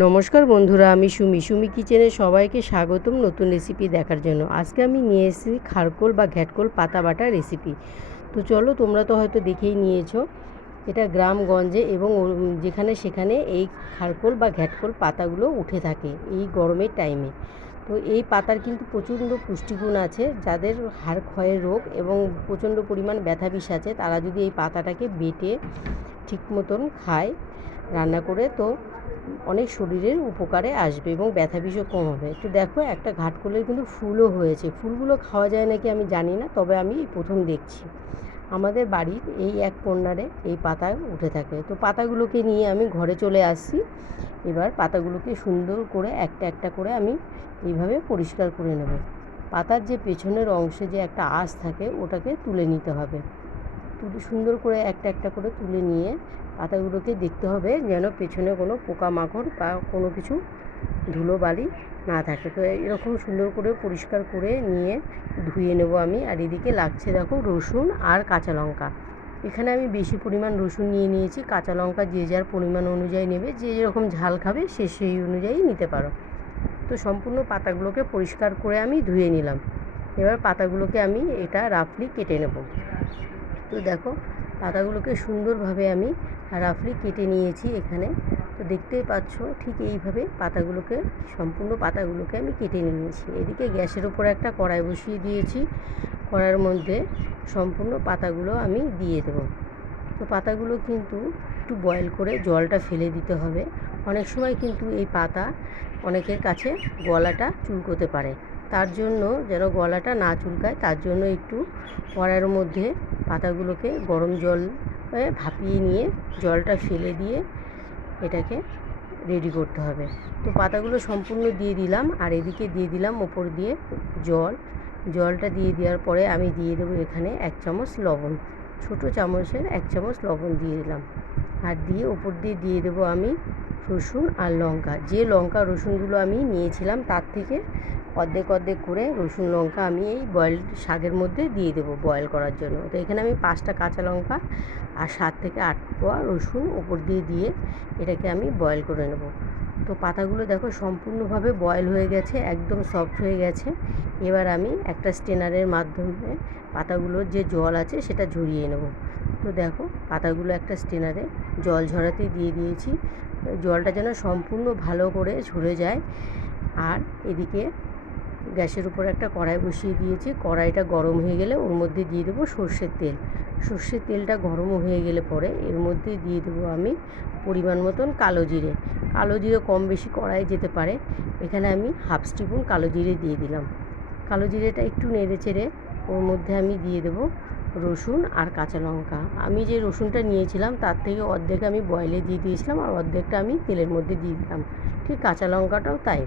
নমস্কার বন্ধুরা, আমি সুমি কিচেনে সবাইকে স্বাগতম নতুন রেসিপি দেখার জন্য। আজকে আমি নিয়ে এসেছি খারকোল বা ঘ্যাটকোল পাতা বাটা রেসিপি। তো চলো, তোমরা তো হয়তো দেখেই নিয়েছো, এটা গ্রামগঞ্জে এবং যেখানে সেখানে এই খারকোল বা ঘ্যাটকোল পাতাগুলো উঠে থাকে এই গরমের টাইমে। তো এই পাতার কিন্তু প্রচণ্ড পুষ্টিগুণ আছে। যাদের হাড় ক্ষয়ের রোগ এবং প্রচণ্ড পরিমাণ ব্যথা বিষ আছে, তারা যদি এই পাতাটাকে বেটে ঠিক মতন খায় রান্না করে, তো অনেক শরীরের উপকারে আসবে এবং ব্যথা বিষও কম হবে। তো দেখো, একটা ঘাটকোলের কিন্তু ফুলও হয়েছে। ফুলগুলো খাওয়া যায় নাকি আমি জানি না, তবে আমি প্রথম দেখছি। আমাদের বাড়ির এই এক কর্নারে এই পাতা উঠে থাকে। তো পাতাগুলোকে নিয়ে আমি ঘরে চলে আসছি। এবার পাতাগুলোকে সুন্দর করে একটা একটা করে আমি এইভাবে পরিষ্কার করে নেব। পাতার যে পেছনের অংশে যে একটা আঁশ থাকে, ওটাকে তুলে নিতে হবে। সুন্দর করে একটা একটা করে তুলে নিয়ে পাতাগুলোকে দেখতে হবে যেন পেছনে কোনো পোকামাকড় বা কোনো কিছু ধুলোবালি না থাকে। তো এরকম সুন্দর করে পরিষ্কার করে নিয়ে ধুয়ে নেব আমি। আর এদিকে লাগছে দেখো রসুন আর কাঁচা লঙ্কা। এখানে আমি বেশি পরিমাণ রসুন নিয়ে নিয়েছি। কাঁচা লঙ্কা যে যার পরিমাণ অনুযায়ী নেবে, যে যেরকম ঝাল খাবে সে সেই অনুযায়ী নিতে পারো। তো সম্পূর্ণ পাতাগুলোকে পরিষ্কার করে আমি ধুয়ে নিলাম। এবার পাতাগুলোকে আমি এটা রাফলি কেটে নেব। তো দেখো, পাতাগুলোকে সুন্দরভাবে আমি রাফলি কেটে নিয়েছি এখানে। তো দেখতেই পাচ্ছ, ঠিক এইভাবে পাতাগুলোকে সম্পূর্ণ পাতাগুলোকে আমি কেটে নিয়েছি। এদিকে গ্যাসের উপর একটা কড়াই বসিয়ে দিয়েছি। কড়াইয়ের মধ্যে সম্পূর্ণ পাতাগুলো আমি দিয়ে দেব। তো পাতাগুলো কিন্তু একটু বয়েল করে জলটা ফেলে দিতে হবে। অনেক সময় কিন্তু এই পাতা অনেকের কাছে গলাটা চুলকোতে পারে। তার জন্য যেন গলাটা না চুলকায়, তার জন্য একটু কড়াইয়ের মধ্যে পাতাগুলোকে গরম জল ভাপিয়ে নিয়ে জলটা ফেলে দিয়ে এটাকে রেডি করতে হবে। তো পাতাগুলো সম্পূর্ণ দিয়ে দিলাম। আর এদিকে দিয়ে দিলাম ওপর দিয়ে জলটা দিয়ে দেওয়ার পরে আমি দিয়ে দেবো এখানে 1 চামচ লবণ। ছোটো চামচের 1 চামচ লবণ দিয়ে দিলাম। আর দিয়ে ওপর দিয়ে দিয়ে দেবো আমি রসুন আর লঙ্কা। যে লঙ্কা রসুনগুলো আমি নিয়েছিলাম, তার থেকে অর্ধেক অর্ধেক করে রসুন লঙ্কা আমি এই বয়েলড শাকের মধ্যে দিয়ে দেবো বয়েল করার জন্য। তো এখানে আমি 5টা কাঁচা লঙ্কা আর 7 থেকে 8 কোয়া রসুন ওপর দিয়ে এটাকে আমি বয়েল করে নেব। তো পাতাগুলো দেখো সম্পূর্ণভাবে বয়েল হয়ে গেছে, একদম সফট হয়ে গেছে। এবার আমি একটা স্ট্রেনারের মাধ্যমে পাতাগুলোর যে জল আছে সেটা ঝরিয়ে নেব। তো দেখো, পাতাগুলো একটা স্ট্রেনারে জল ঝরাতে দিয়ে দিয়েছি। জলটা যেন সম্পূর্ণ ভালো করে ঝরে যায়। আর এদিকে গ্যাসের উপর একটা কড়াই বসিয়ে দিয়েছি। কড়াইটা গরম হয়ে গেলে ওর মধ্যে দিয়ে দেবো সর্ষের তেল। সর্ষের তেলটা গরম হয়ে গেলে পরে এর মধ্যে দিয়ে দেবো আমি পরিমাণ মতন কালো জিরে। কালো জিরে কম বেশি কড়াই যেতে পারে। এখানে আমি 1/2 স্পুন কালো জিরে দিয়ে দিলাম। কালো জিরেটা একটু নেড়ে চেড়ে ওর মধ্যে আমি দিয়ে দেবো রসুন আর কাঁচা লঙ্কা। আমি যে রসুনটা নিয়েছিলাম তার থেকে অর্ধেক আমি বয়েলে দিয়ে দিয়েছিলাম, আর অর্ধেকটা আমি তেলের মধ্যে দিয়ে দিলাম। ঠিক কাঁচা লঙ্কাটাও তাই,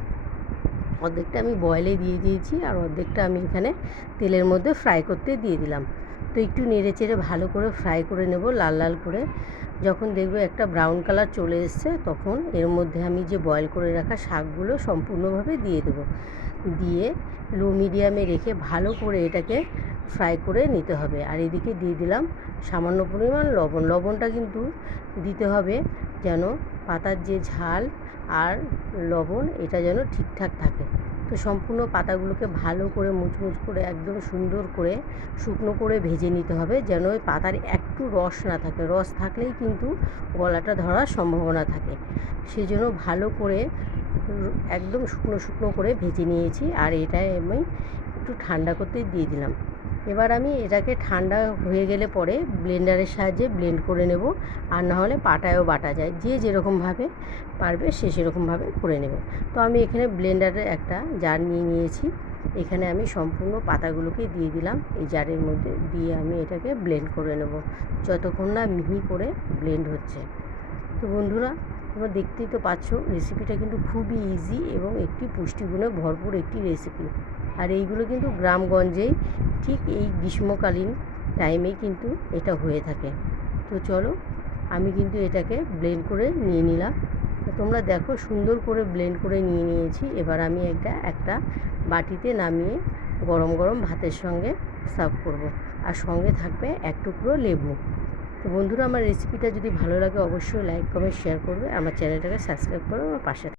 অর্ধেকটা আমি বয়েলে দিয়ে দিয়েছি আর অর্ধেকটা আমি এখানে তেলের মধ্যে ফ্রাই করতে দিয়ে দিলাম। তো একটু নেড়ে চেড়ে ভালো করে ফ্রাই করে নেব, লাল লাল করে। যখন দেখবে একটা ব্রাউন কালার চলে এসছে, তখন এর মধ্যে আমি যে বয়েল করে রাখা শাকগুলো সম্পূর্ণভাবে দিয়ে দেবো। দিয়ে লো মিডিয়ামে রেখে ভালো করে এটাকে ফ্রাই করে নিতে হবে। আর এদিকে দিয়ে দিলাম সামান্য পরিমাণ লবণ। লবণটা কিন্তু দিতে হবে যেন পাতার যে ঝাল আর লবণ এটা যেন ঠিকঠাক থাকে। তো সম্পূর্ণ পাতাগুলোকে ভালো করে মুচমুচ করে একদম সুন্দর করে শুকনো করে ভেজে নিতে হবে, যেন ওই পাতার একটু রস না থাকে। রস থাকলেই কিন্তু গলাটা ধরার সম্ভাবনা থাকে। সেজন্য ভালো করে একদম শুকনো শুকনো করে ভেজে নিয়েছি। আর এটাই আমি একটু ঠান্ডা করতে দিয়ে দিলাম। এবার আমি এটাকে ঠান্ডা হয়ে গেলে পরে ব্লেন্ডারের সাহায্যে ব্লেন্ড করে নেব। আর নাহলে পাটায়ও বাটা যায়, যে যেরকমভাবে পারবে সে সেরকমভাবে করে নেবে। তো আমি এখানে ব্লেন্ডারে একটা জার নিয়ে নিয়েছি। এখানে আমি সম্পূর্ণ পাতাগুলোকে দিয়ে দিলাম এই জারের মধ্যে, দিয়ে আমি এটাকে ব্লেন্ড করে নেব যতক্ষণ না মিহি করে ব্লেন্ড হচ্ছে। তো বন্ধুরা, তোমরা দেখতেই তো পাচ্ছ, রেসিপিটা কিন্তু খুবই ইজি এবং একটি পুষ্টিগুণে ভরপুর একটি রেসিপি। আর এইগুলো কিন্তু গ্রামগঞ্জেই ঠিক এই গ্রীষ্মকালীন টাইমেই কিন্তু এটা হয়ে থাকে। তো চলো, আমি কিন্তু এটাকে ব্লেন্ড করে নিয়ে নিলাম। তো তোমরা দেখো, সুন্দর করে ব্লেন্ড করে নিয়ে নিয়েছি। এবার আমি একটা বাটিতে নামিয়ে গরম গরম ভাতের সঙ্গে সার্ভ করব। আর সঙ্গে থাকবে 1 টুকরো লেবু। তো বন্ধুরা, আমার রেসিপিটা যদি ভালো লাগে অবশ্যই লাইক কমেন্ট শেয়ার করবে। আমার চ্যানেলটাকে সাবস্ক্রাইব করে আমার পাশে